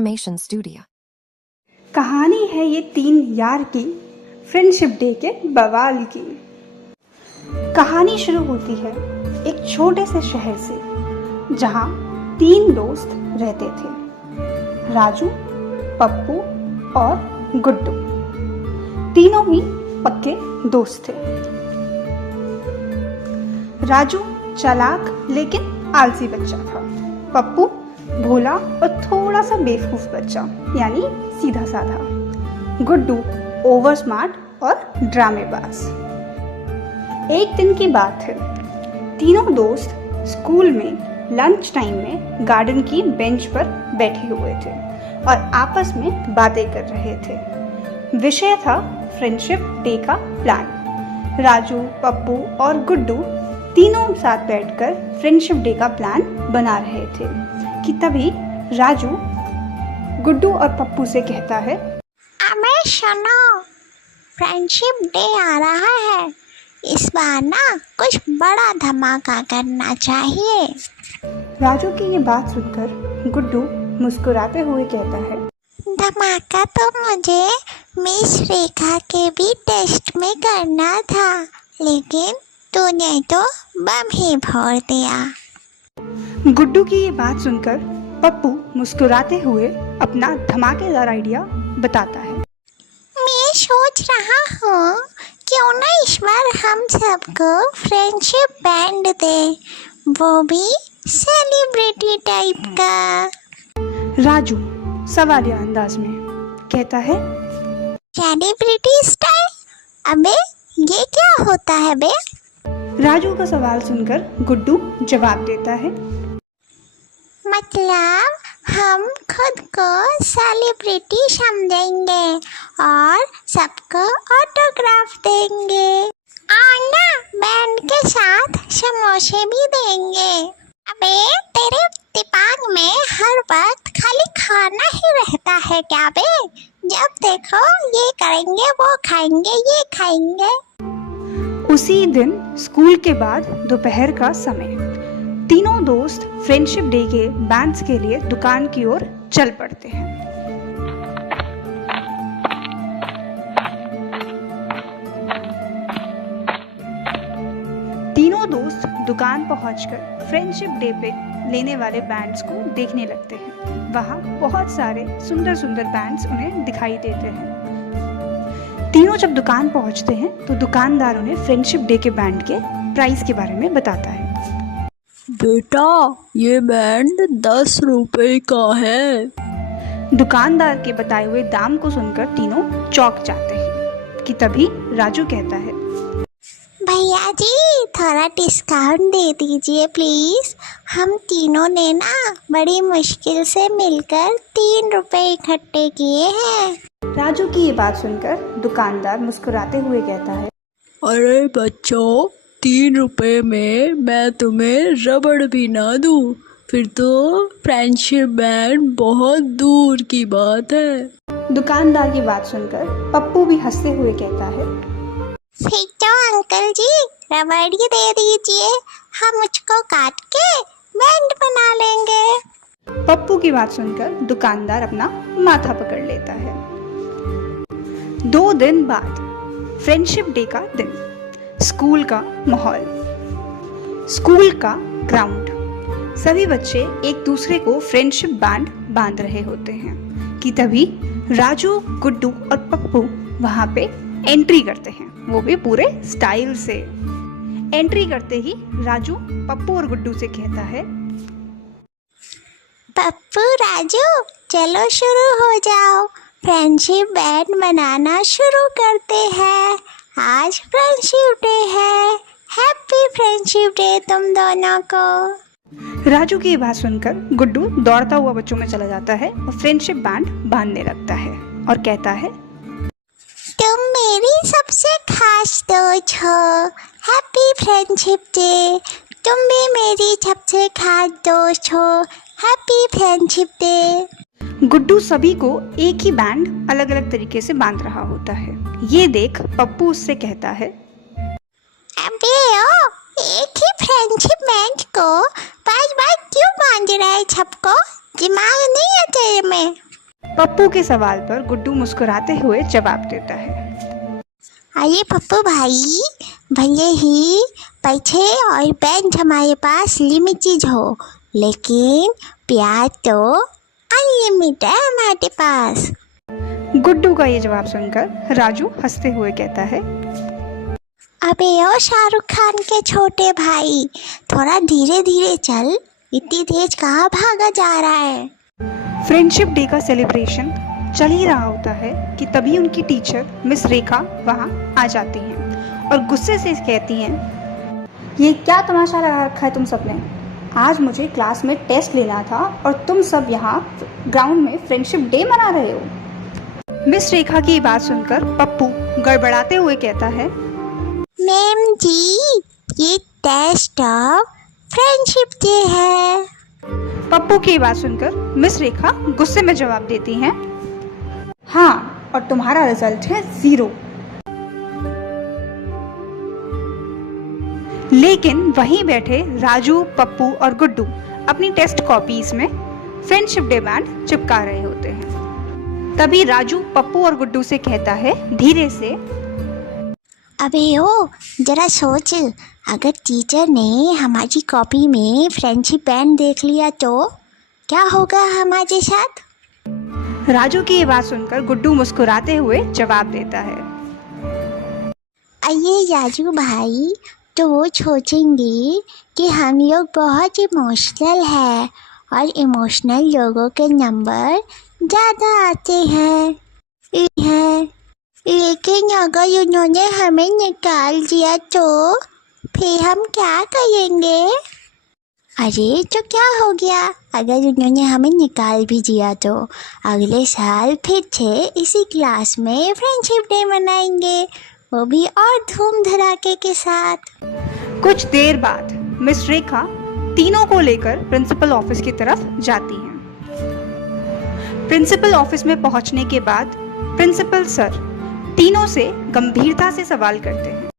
Animation Studio. कहानी है ये 3 यार की फ्रेंडशिप डे के बवाल की। कहानी शुरू होती है एक छोटे से शहर से जहाँ 3 दोस्त रहते थे, राजू, पप्पू और गुड्डू। तीनों ही पक्के दोस्त थे। राजू चालाक लेकिन आलसी बच्चा था। पप्पू भोला और थोड़ा सा बेवकूफ बच्चा यानी सीधा साधा। गुड्डू ओवर स्मार्ट और ड्रामेबाज। एक दिन की बात है, तीनों दोस्त स्कूल में लंच टाइम में गार्डन की बेंच पर बैठे हुए थे और आपस में बातें कर रहे थे। विषय था फ्रेंडशिप डे का प्लान। राजू, पप्पू और गुड्डू तीनों साथ बैठकर फ्रेंडशिप डे का प्लान बना रहे थे कि तभी राजू गुड्डू और पप्पू से कहता है, अबे सुनो, फ्रेंडशिप डे आ रहा है, इस बार ना कुछ बड़ा धमाका करना चाहिए। राजू की ये बात सुनकर गुड्डू मुस्कुराते हुए कहता है, धमाका तो मुझे मिस रेखा के भी टेस्ट में करना था, लेकिन तूने तो बम ही फोड़ दिया। गुड्डू की ये बात सुनकर पप्पू मुस्कुराते हुए अपना धमाकेदार आइडिया बताता है। मैं सोच रहा हूँ क्यों ना इस बार हम सबको फ्रेंडशिप बैंड दे, वो भी सेलिब्रिटी टाइप का। राजू सवालिया अंदाज में कहता है, सेलिब्रिटी स्टाइल? अबे ये क्या होता है बे? राजू का सवाल सुनकर गुड्डू जवाब देता है, मतलब हम खुद को सेलिब्रिटी समझेंगे और सबको ऑटोग्राफ देंगे और ना बैंड के साथ समोसे भी देंगे। अबे तेरे दिमाग में हर वक्त खाली खाना ही रहता है क्या बे? जब देखो ये करेंगे, वो खाएंगे, ये खाएंगे। उसी दिन स्कूल के बाद दोपहर का समय तीनों दोस्त फ्रेंडशिप डे के बैंड्स के लिए दुकान की ओर चल पड़ते हैं। तीनों दोस्त दुकान पहुंचकर फ्रेंडशिप डे पे लेने वाले बैंड्स को देखने लगते हैं। वहाँ बहुत सारे सुंदर सुंदर बैंड्स उन्हें दिखाई देते हैं। तीनों जब दुकान पहुंचते हैं तो दुकानदार उन्हें फ्रेंडशिप डे के बैंड के प्राइस के बारे में बताता है। बेटा, ये बैंड 10 रुपए का है। दुकानदार के बताए हुए दाम को सुनकर तीनों चौंक जाते हैं कि तभी राजू कहता है, भैया जी थोड़ा डिस्काउंट दे दीजिए प्लीज। हम तीनों ने ना बड़ी मुश्किल से मिलकर 3 रुपए इकट्ठे किए हैं। राजू की ये बात सुनकर दुकानदार मुस्कुराते हुए कहता है, अरे बच्चों, 3 रुपए में मैं तुम्हें रबड़ भी ना दूँ, फिर तो फ्रेंडशिप बैंड बहुत दूर की बात है। दुकानदार की बात सुनकर पप्पू भी हंसते हुए कहता है, ठीक तो अंकल जी, रबड़ ही दे दीजिए, हम मुझको काट के बैंड बना लेंगे। पप्पू की बात सुनकर दुकानदार अपना माथा पकड़ लेता है। 2 दिन बाद फ्रेंडशिप डे का दिन। स्कूल का माहौल, स्कूल का ग्राउंड। सभी बच्चे एक दूसरे को फ्रेंडशिप बैंड बांध रहे होते हैं कि तभी राजू, गुड्डू और पप्पू वहां पे एंट्री करते हैं, वो भी पूरे स्टाइल से। एंट्री करते ही राजू पप्पू और गुड्डू से कहता है, पप्पू, राजू चलो शुरू हो जाओ, फ्रेंडशिप बैंड बनाना शुरू करते हैं। आज फ्रेंडशिप डे है, हैप्पी फ्रेंडशिप डे तुम दोनों को। राजू की बात सुनकर गुड्डू दौड़ता हुआ बच्चों में चला जाता है और फ्रेंडशिप बैंड बांधने लगता है और कहता है, तुम मेरी सबसे खास दोस्त हो, हैप्पी फ्रेंडशिप डे। तुम भी मेरी सबसे खास दोस्त हो, हैप्पी फ्रेंडशिप डे। गुड्डू सभी को एक ही बैंड अलग अलग तरीके से बांध रहा होता है। ये देख पप्पू उससे कहता है, अबे ओ, एक ही फ्रेंडशिप बैंड को बार बार क्यों बांध रहा है सबको? दिमाग नहीं है तेरे में? पप्पू के सवाल पर गुड्डू मुस्कुराते हुए जवाब देता है। अरे पप्पू भाई, भले ही पैसे और पेन हमारे पास लिमिटेड हो, लेकिन प्यार तो अनलिमिटेड है हमारे पास। गुड्डू का ये जवाब सुनकर राजू हंसते हुए कहता है, अबे ओ शाहरुख खान के छोटे भाई, थोड़ा धीरे धीरे चल, इतनी तेज कहाँ भागा जा रहा है। फ्रेंडशिप डे का सेलिब्रेशन चल ही रहा होता है कि तभी उनकी टीचर मिस रेखा वहाँ आ जाती हैं और गुस्से से कहती हैं, ये क्या तमाशा लगा रखा है तुम सबने? आज मुझे क्लास में टेस्ट लेना था और तुम सब यहाँ ग्राउंड में फ्रेंडशिप डे मना रहे हो। मिस रेखा की बात सुनकर पप्पू गड़बड़ाते हुए कहता है, मैम जी, ये टेस्ट ऑफ फ्रेंडशिप डे है। पप्पू की बात सुनकर मिस रेखा गुस्से में जवाब देती हैं, हाँ, और तुम्हारा रिजल्ट है 0। लेकिन वहीं बैठे राजू, पप्पू और गुड्डू अपनी टेस्ट कॉपीज में फ्रेंडशिप डे बैंड चिपका रहे होते हैं। तभी राजू पप्पू और गुड्डू से कहता है धीरे से, अबे ओ, जरा सोच, अगर टीचर ने हमारी कॉपी में फ्रेंडशिप बैंड देख लिया तो क्या होगा हमारे साथ? राजू की ये बात सुनकर गुड्डू मुस्कुराते हुए जवाब देता है, अये राजू भाई, तो वो सोचेंगे कि हम लोग बहुत इमोशनल है और इमोशनल लोगों के नंबर ज़्यादा आते हैं। लेकिन अगर उन्होंने हमें निकाल दिया तो फिर हम क्या करेंगे? अरे तो क्या हो गया, अगर उन्होंने हमें निकाल भी दिया तो अगले साल फिर से इसी क्लास में फ्रेंडशिप डे मनाएंगे, वो भी और धूम धड़ाके के साथ। कुछ देर बाद मिस रेखा तीनों को लेकर प्रिंसिपल ऑफिस की तरफ जाती हैं। प्रिंसिपल ऑफिस में पहुंचने के बाद प्रिंसिपल सर तीनों से गंभीरता से सवाल करते हैं,